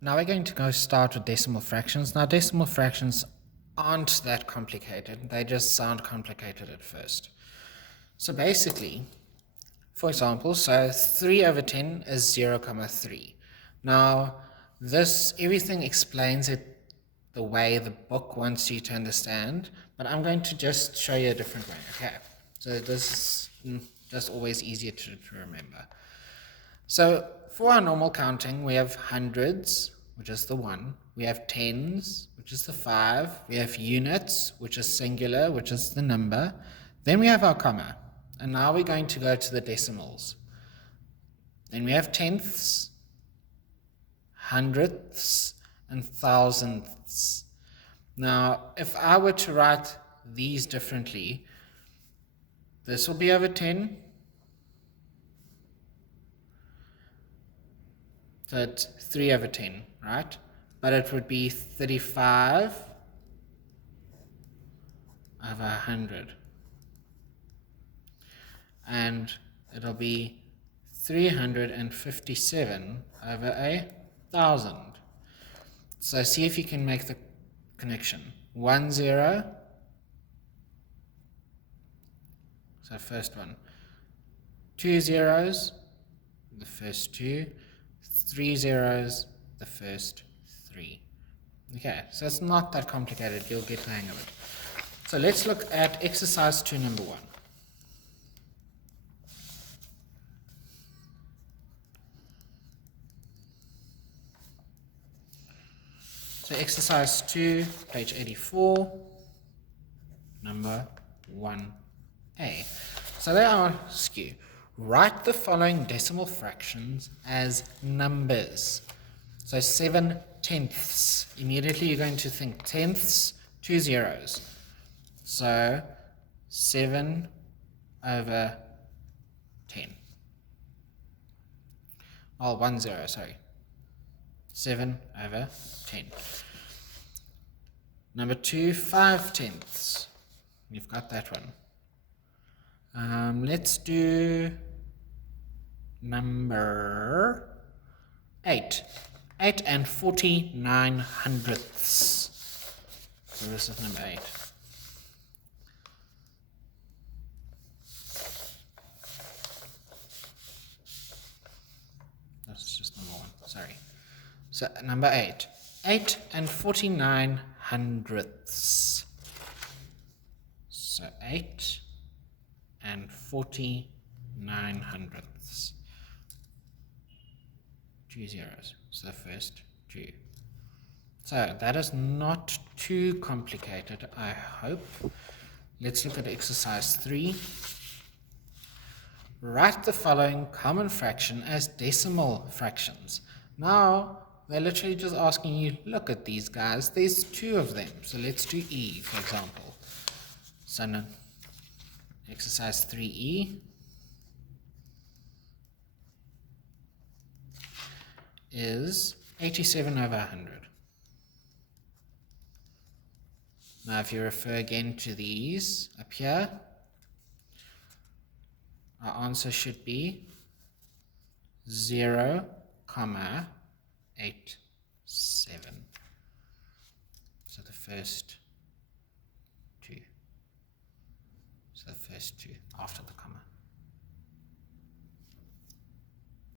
Now we're going to go start with decimal fractions. Now decimal fractions aren't that complicated. They just sound complicated at first. So basically, for example, so 3 over 10 is 0,3. Now this, everything explains it the way the book wants you to understand, but I'm going to just show you a different way, okay? So this is just always easier to remember. So for our normal counting, we have hundreds, which is the 1. We have tens, which is the 5. We have units, which is singular, which is the number. Then we have our comma. And now we're going to go to the decimals. Then we have tenths, hundredths, and thousandths. Now, if I were to write these differently, this will be over 10. So it's 3 over 10, right? But it would be 35 over 100. And it'll be 357 over 1,000. So see if you can make the connection. 1 0. So first one. 2 zeros, the first 2. 3 zeros, the first 3. Okay, so it's not that complicated. You'll get the hang of it. So let's look at exercise 2, number 1. So exercise 2, page 84, number 1a. So they ask you, write the following decimal fractions as numbers. So 7 tenths. Immediately you're going to think tenths, 2 zeros. So 7 over 10. Oh, 1 0, sorry. 7 over 10. Number 2, 5 tenths. You've got that one. Let's do number 8. 8 and 49 hundredths. So this is number 8. That's just number 1, sorry. So number 8. 8 and 49 hundredths. So 8 and 49 hundredths. 2 zeros. So the first 2. So that is not too complicated, I hope. Let's look at exercise 3. Write the following common fraction as decimal fractions. Now, they're literally just asking you, look at these guys. There's 2 of them. So let's do E, for example. So now, exercise 3E is 87 over 100. Now, if you refer again to these up here, our answer should be 0,87. So the first 2. So the first 2 after the comma.